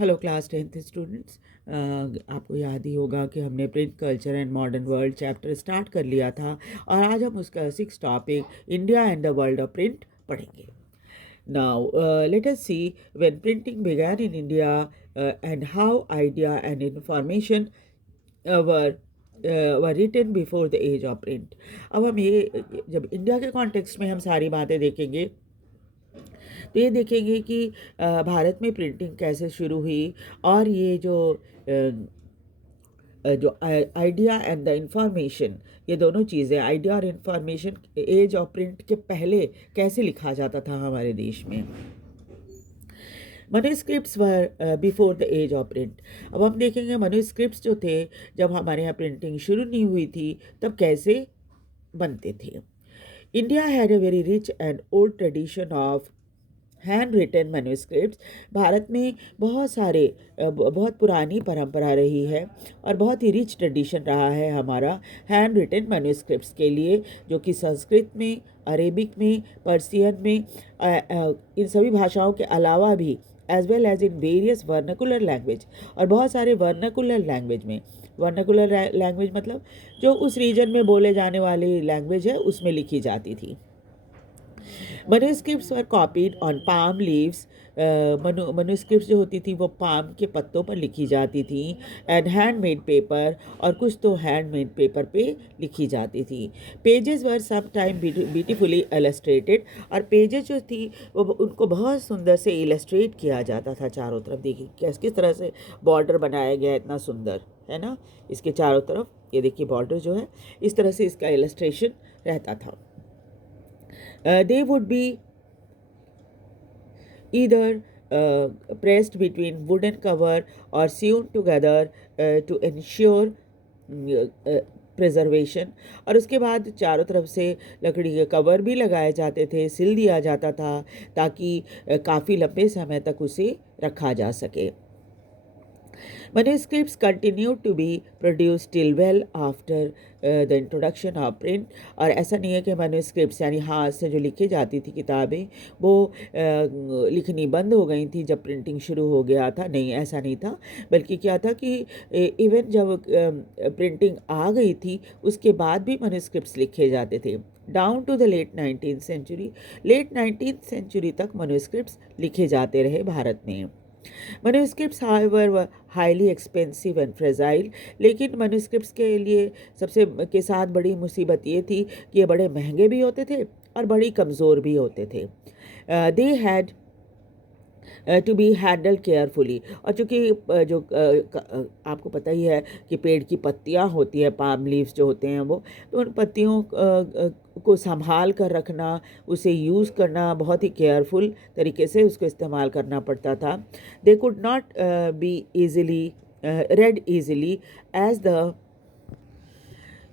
Hello class 10th students. आपको याद ही होगा कि हमने print culture and modern world chapter start कर लिया था और आज हम उसका 6 topic India and the world of print पढ़ेंगे। Now let us see when printing began in India and how idea and information were were written before the age of print. अब हम ये जब इंडिया के कॉन्टेक्स्ट में हम सारी बातें देखेंगे तो ये देखेंगे कि भारत में प्रिंटिंग कैसे शुरू हुई और ये जो आइडिया एंड द इंफॉर्मेशन, ये दोनों चीज़ें, आइडिया और इंफॉर्मेशन एज ऑफ प्रिंट के पहले कैसे लिखा जाता था हमारे देश में। Manuscripts were before the age of print. अब हम देखेंगे मनुस्क्रिप्ट्स जो थे जब हमारे यहाँ प्रिंटिंग शुरू नहीं हुई थी तब कैसे बनते थे। India had a very rich and old tradition of hand written manuscript. Bharat में बहुत पुरानी परंपरा रही है और बहुत ही रिच ट्रेडिशन रहा है हमारा हैंड रिटन मैन्यूस्क्रिप्ट्स के लिए, जो कि संस्कृत में, अरेबिक में, पर्सियन में, इन सभी भाषाओं के अलावा भी as well as in various vernacular language, और बहुत सारे वर्नाकुलर लैंग्वेज में, वर्नाकुलर लैंग्वेज मतलब जो उस रीजन में बोले जाने वाली लैंग्वेज है उसमें लिखी जाती थी। मनुस्क्रिप्ट्स वर कॉपीड ऑन पाम लीव्स। मनुस्क्रिप्ट्स जो होती थी वो पाम के पत्तों पर लिखी जाती थी, एंड हैंडमेड पेपर, और कुछ तो हैंडमेड पेपर पे लिखी जाती थी। पेजेस वर सम टाइम ब्यूटीफुली इलस्ट्रेटेड, और पेजेस जो थी वो उनको बहुत सुंदर से इलस्ट्रेट किया जाता था। चारों तरफ देखिए किस तरह से बॉर्डर बनाया गया है, इतना सुंदर है ना। इसके चारों तरफ ये देखिए बॉर्डर जो है, इस तरह से इसका इलस्ट्रेशन रहता था। They would be either pressed between wooden cover or sewn together to ensure preservation, और उसके बाद चारों तरफ से लकड़ी के कवर भी लगाए जाते थे, सिल दिया जाता था ताकि काफ़ी लंबे समय तक उसे रखा जा सके। Manuscripts continued to be produced till well after the introduction of print। और ऐसा नहीं है कि manuscripts यानी हाथ से जो लिखी जाती थी किताबें वो लिखनी बंद हो गई थी जब प्रिंटिंग शुरू हो गया था। नहीं, ऐसा नहीं था, बल्कि क्या था कि इवन जब प्रिंटिंग आ गई थी उसके बाद भी manuscripts लिखे जाते थे। Down to the late 19th century तक manuscripts लिखे जाते रहे भारत में। Manuscripts, however, were highly expensive and fragile। लेकिन manuscripts के लिए सबसे के साथ बड़ी मुसीबत ये थी कि ये बड़े महंगे भी होते थे और बड़ी कमज़ोर भी होते थे। They had to be handle carefully, और चूँकि आपको पता ही है कि पेड़ की पत्तियाँ होती है, पाम लीव्स जो होते हैं वो, तो उन पत्तियों को संभाल कर रखना, उसे यूज़ करना, बहुत ही केयरफुल तरीके से उसको इस्तेमाल करना पड़ता था। They could not be easily read easily as the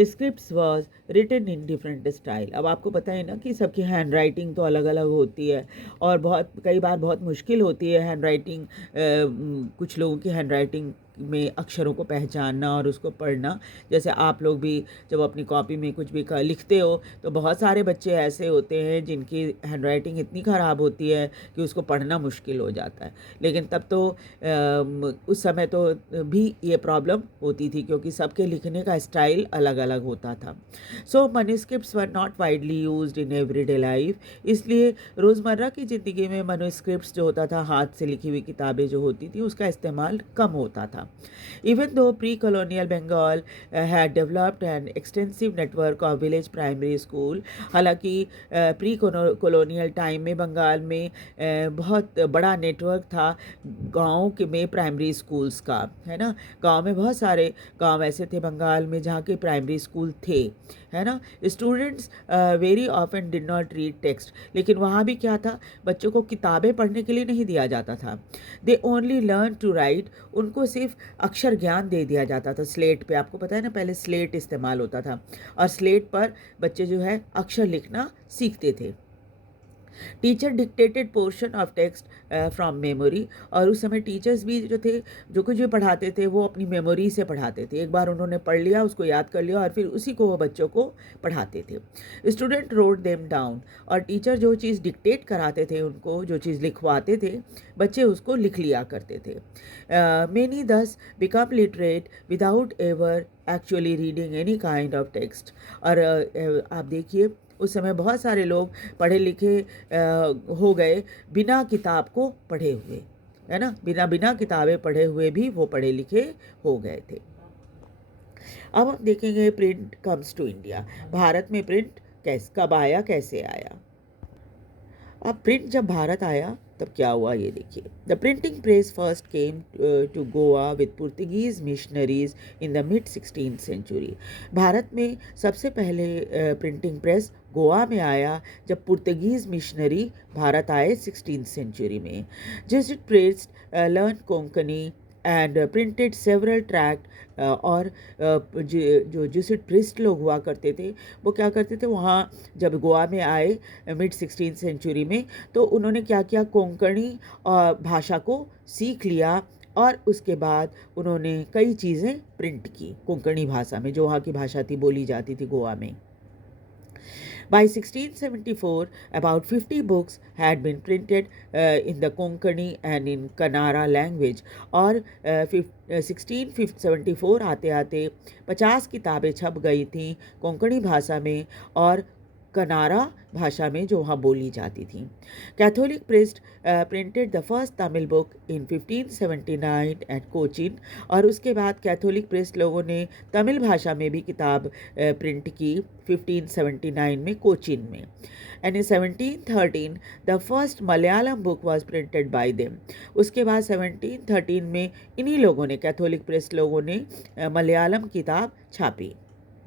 scripts was written in different style. अब आपको पता है ना कि सबकी हैंड राइटिंग तो अलग अलग होती है और कई बार बहुत मुश्किल होती है हैंड राइटिंग। कुछ लोगों की हैंड राइटिंग में अक्षरों को पहचानना और उसको पढ़ना। जैसे आप लोग भी जब अपनी कॉपी में कुछ भी लिखते हो तो बहुत सारे बच्चे ऐसे होते हैं जिनकी हैंड राइटिंग इतनी ख़राब होती है कि उसको पढ़ना मुश्किल हो जाता है। लेकिन तब तो उस समय तो भी ये प्रॉब्लम होती थी क्योंकि सबके लिखने का स्टाइल अलग अलग होता था। So manuscripts were not widely used in everyday life. इसलिए रोज़मर्रा की ज़िंदगी में मैन्युस्क्रिप्ट्स जो होता था, हाथ से लिखी हुई किताबें जो होती थी, उसका इस्तेमाल कम होता था। Even though pre-colonial Bengal had developed an extensive network of village primary school, हालांकि प्री कॉलोनियल टाइम में बंगाल में बहुत बड़ा नेटवर्क था गाँव के में प्राइमरी स्कूल्स का, है ना। गांव में बहुत सारे गांव ऐसे थे बंगाल में जहाँ के प्राइमरी स्कूल थे, है ना। Students very often did not read text, लेकिन वहाँ भी क्या था, बच्चों को किताबें पढ़ने के लिए नहीं दिया जाता था। They only learn to write, उनको सिर्फ अक्षर ज्ञान दे दिया जाता था। स्लेट पे, आपको पता है ना, पहले स्लेट इस्तेमाल होता था और स्लेट पर बच्चे जो है अक्षर लिखना सीखते थे। Teacher dictated portion of text from memory, और उस समय टीचर्स भी जो थे, जो कुछ भी पढ़ाते थे वो अपनी मेमोरी से पढ़ाते थे। एक बार उन्होंने पढ़ लिया, उसको याद कर लिया, और फिर उसी को वो बच्चों को पढ़ाते थे। स्टूडेंट रोट देम डाउन, और टीचर जो चीज़ डिक्टेट कराते थे उनको, जो चीज़ लिखवाते थे, बच्चे उसको लिख लिया करते थे। मेनी दस become literate without ever actually reading any kind of text. और आप देखिए उस समय बहुत सारे लोग पढ़े लिखे हो गए बिना किताब को पढ़े हुए, है ना, बिना किताबें पढ़े हुए भी वो पढ़े लिखे हो गए थे। अब हम देखेंगे print comes to India. Bharat में प्रिंट कब आया, कैसे आया। अब प्रिंट जब भारत आया तब क्या हुआ ये देखिए। The printing press first came to Goa with Portuguese missionaries in the mid 16th century. Bharat में सबसे पहले प्रिंटिंग प्रेस गोवा में आया जब पुर्तगीज मिशनरी भारत आए 16th सेंचुरी में। Jesuit priests learn Konkani and printed several tract. और जो जेसुइट प्रिस्ट लोग हुआ करते थे वो क्या करते थे, वहाँ जब गोवा में आए मिड 16th सेंचुरी में, तो उन्होंने क्या किया, कोंकणी भाषा को सीख लिया, और उसके बाद उन्होंने कई चीज़ें प्रिंट की कोंकणी भाषा में, जो वहाँ की भाषा थी, बोली जाती थी गोवा में। By 1674, about 50 books had been printed in the Konkani and in Kannada language, और 1674 आते आते 50 किताबें छप गई थीं कोंकणी भाषा में और कनारा भाषा में, जो वहाँ बोली जाती थी। Catholic priest printed the first Tamil book in 1579 at Cochin, और उसके बाद कैथोलिक प्रिस्ट लोगों ने तमिल भाषा में भी किताब प्रिंट की 1579 में कोचीन में। And in 1713 the first Malayalam book was printed by them. उसके बाद 1713 में इन्हीं लोगों ने, कैथोलिक प्रिस्ट लोगों ने मलयालम किताब छापी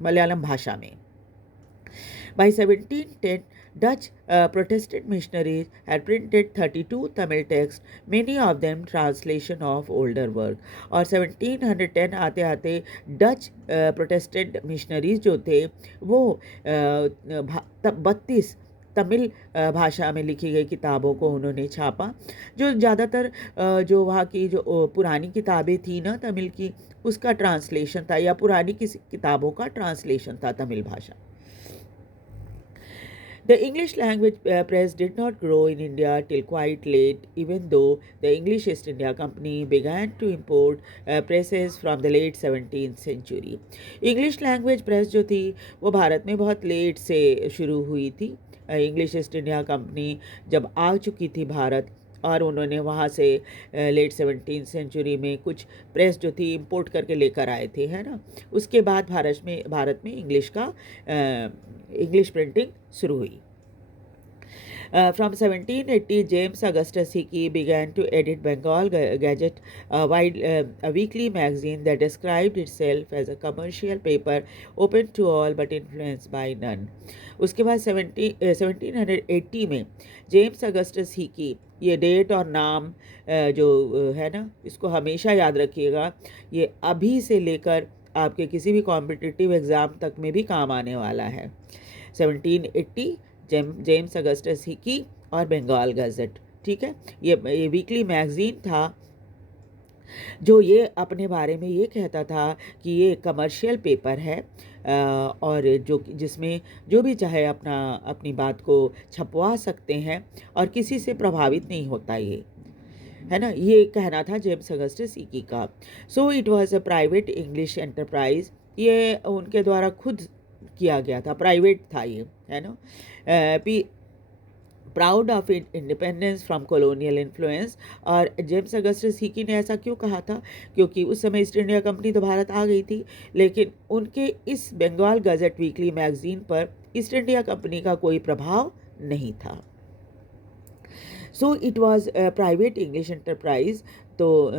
मलयालम भाषा में। By 1710, Dutch Protestant missionaries had printed 32 Tamil texts, many of them translation of older work. और 1710 आते आते डच प्रोटेस्टेंट मिशनरीज जो थे वो 32 तमिल भाषा में लिखी गई किताबों को उन्होंने छापा, जो ज़्यादातर जो वहाँ की जो पुरानी किताबें थी ना तमिल की, उसका ट्रांसलेशन था, या पुरानी किसी किताबों का ट्रांसलेशन था तमिल भाषा। The English language press did not grow in India till quite late, even though the English East India Company began to import presses from the late 17th century. English language press जो थी वो भारत में बहुत late से शुरू हुई थी। English east India company जब आ चुकी थी भारत, और उन्होंने वहाँ से लेट 17th सेंचुरी में कुछ प्रेस जो थी इंपोर्ट करके लेकर आए थे, है ना। उसके बाद भारत में इंग्लिश प्रिंटिंग शुरू हुई। From 1780, James Augustus Hickey began to edit Bengal Gazette, a weekly magazine that described itself as a commercial paper open to all but influenced by none. उसके बाद 1780 में जेम्स अगस्टस हिकी, ये date और नाम जो है ना, इसको हमेशा याद रखिएगा, ये अभी से लेकर आपके किसी भी कॉम्पिटिटिव एग्ज़ाम तक में भी काम आने वाला है। 1780 जेम्स अगस्टस हिकी और बंगाल गज़ेट, ठीक है। ये वीकली मैगज़ीन था जो ये अपने बारे में ये कहता था कि ये कमर्शियल पेपर है, और जिसमें जो भी चाहे अपनी बात को छपवा सकते हैं और किसी से प्रभावित नहीं होता, ये है ना, ये कहना था जेम्स अगस्टस हिकी का। So it was a private English enterprise, ये उनके द्वारा खुद किया गया था, प्राइवेट था ये, है ना। Proud of independence from colonial influence. और जेम्स अगस्टस हिकी ने ऐसा क्यों कहा था, क्योंकि उस समय ईस्ट इंडिया कंपनी तो भारत आ गई थी, लेकिन उनके इस बंगाल गज़ेट वीकली मैगज़ीन पर ईस्ट इंडिया कंपनी का कोई प्रभाव नहीं था। So it was private English enterprise, तो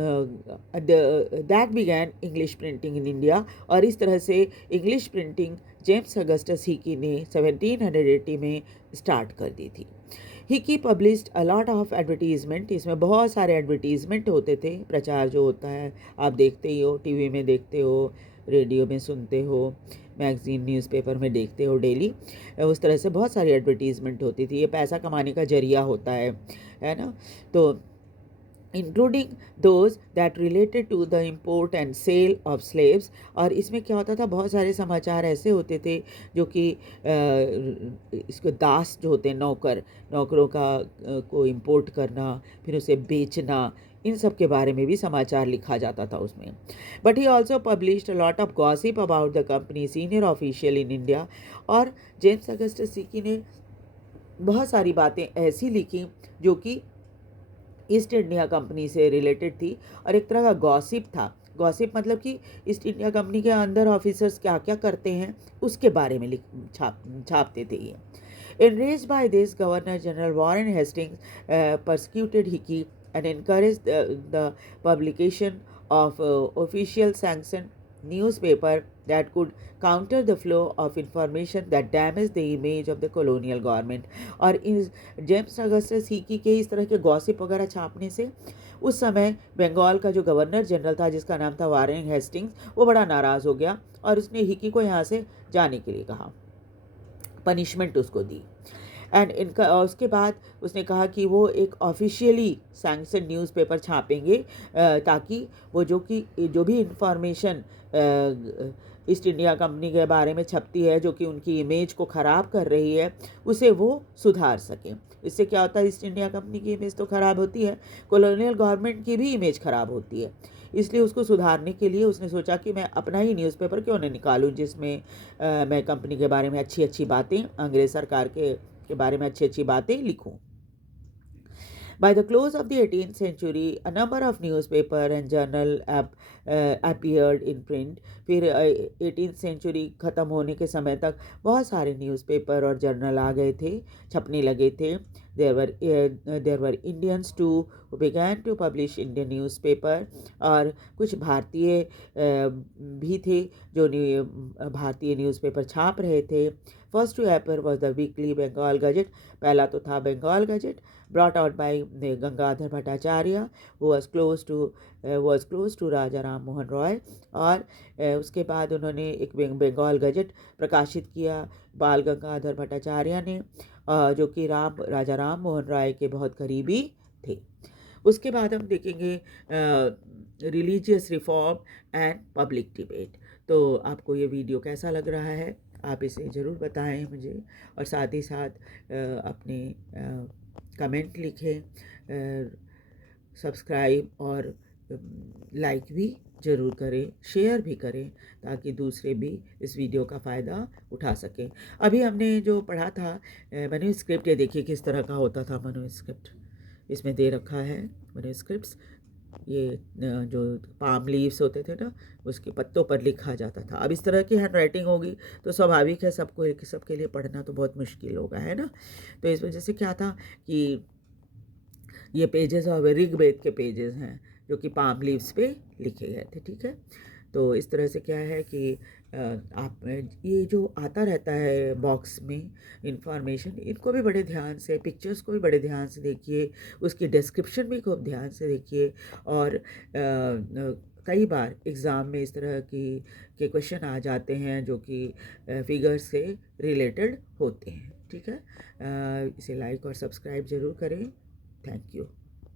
that began English printing in India. और इस तरह से English printing James Augustus Hicky ने 1780 में स्टार्ट कर दी थी। Hicky published a lot of advertisement, इसमें बहुत सारे एडवर्टीजमेंट होते थे, प्रचार जो होता है आप देखते ही हो, टीवी में देखते हो, रेडियो में सुनते हो, मैगज़ीन न्यूज़पेपर में देखते हो डेली, उस तरह से बहुत सारी एडवर्टीज़मेंट होती थी। ये पैसा कमाने का ज़रिया होता है ना? तो including those that related to the import and sale of slaves. और इसमें क्या होता था, बहुत सारे समाचार ऐसे होते थे जो कि इसको दास जो होते हैं, नौकरों का को इम्पोर्ट करना, फिर उसे बेचना, इन सब के बारे में भी समाचार लिखा जाता था उसमें। But he also published a lot of gossip about the company senior official in India. और जेम्स अगस्टस हिकी ने बहुत सारी बातें ऐसी लिखी जो कि ईस्ट इंडिया कंपनी से रिलेटेड थी, और एक तरह का गॉसिप था। गॉसिप मतलब कि ईस्ट इंडिया कंपनी के अंदर ऑफिसर्स क्या क्या करते हैं उसके बारे में छापते थे ये। Enraged by this, Governor General Warren Hastings persecuted Hickey and encouraged the publication of official sanctioned newspaper that could counter the flow of information that damaged the image of the colonial government। और इस James Augustus Hicky के इस तरह के gossip वगैरह छापने से उस समय बंगाल का जो गवर्नर जनरल था, जिसका नाम था वारेन हेस्टिंग्स, वो बड़ा नाराज़ हो गया और उसने हिकी को यहाँ से जाने के लिए कहा, पनिशमेंट उसको दी। एंड इनका उसके बाद उसने कहा कि वो एक ऑफिशियली सैंक्शन न्यूज़पेपर छापेंगे, ताकि वो जो भी इंफॉर्मेशन ईस्ट इंडिया कंपनी के बारे में छपती है, जो कि उनकी इमेज को ख़राब कर रही है, उसे वो सुधार सकें। इससे क्या होता है, ईस्ट इंडिया कंपनी की इमेज तो ख़राब होती है, कॉलोनियल गवर्नमेंट की भी इमेज ख़राब होती है। इसलिए उसको सुधारने के लिए उसने सोचा कि मैं अपना ही न्यूज़पेपर क्यों नहीं निकालूं, जिसमें मैं कंपनी के बारे में अच्छी अच्छी बातें, अंग्रेज़ सरकार के बारे में अच्छी अच्छी बातें लिखूं। By the close of the 18th century, a number of newspaper and journal appeared in print। फिर 18th century ख़त्म होने के समय तक बहुत सारे न्यूज़पेपर और जर्नल आ गए थे, छपने लगे थे। There were Indians too who began to publish Indian newspaper। और कुछ भारतीय भी थे जो भारतीय न्यूज़पेपर छाप रहे थे। First to appear was the weekly Bengal gazette. पहला तो था Bengal gazette, brought out by Gangadhar Bhattacharya, who was close to Raja Ram Mohan Roy. और उसके बाद उन्होंने एक बंगाल गजट प्रकाशित किया बाल गंगाधर भट्टाचार्य ने, जो कि राजा राम मोहन रॉय के बहुत करीबी थे। उसके बाद हम देखेंगे religious reform and public debate. तो आपको ये वीडियो कैसा लग रहा है, आप इसे ज़रूर बताएं मुझे, और साथ ही साथ अपने कमेंट लिखें, सब्सक्राइब और लाइक भी ज़रूर करें, शेयर भी करें, ताकि दूसरे भी इस वीडियो का फ़ायदा उठा सकें। अभी हमने जो पढ़ा था मैन्युस्क्रिप्ट, ये देखिए किस तरह का होता था मैन्युस्क्रिप्ट, इसमें दे रखा है मैन्युस्क्रिप्ट्स। ये जो पाम लीव्स होते थे ना, उसके पत्तों पर लिखा जाता था। अब इस तरह की हैंड राइटिंग होगी तो स्वाभाविक है सबके लिए पढ़ना तो बहुत मुश्किल होगा, है ना। तो इस वजह से क्या था कि ये पेजेस और ऋग्वेद के पेजेस हैं जो कि पाम लीव्स पे लिखे गए थे, ठीक है। तो इस तरह से क्या है कि आप ये जो आता रहता है बॉक्स में इंफॉर्मेशन, इनको भी बड़े ध्यान से, पिक्चर्स को भी बड़े ध्यान से देखिए, उसकी डिस्क्रिप्शन भी खूब ध्यान से देखिए। और कई बार एग्ज़ाम में इस तरह के क्वेश्चन आ जाते हैं जो कि फिगर्स से रिलेटेड होते हैं, ठीक है। इसे लाइक और सब्सक्राइब ज़रूर करें। Thank you.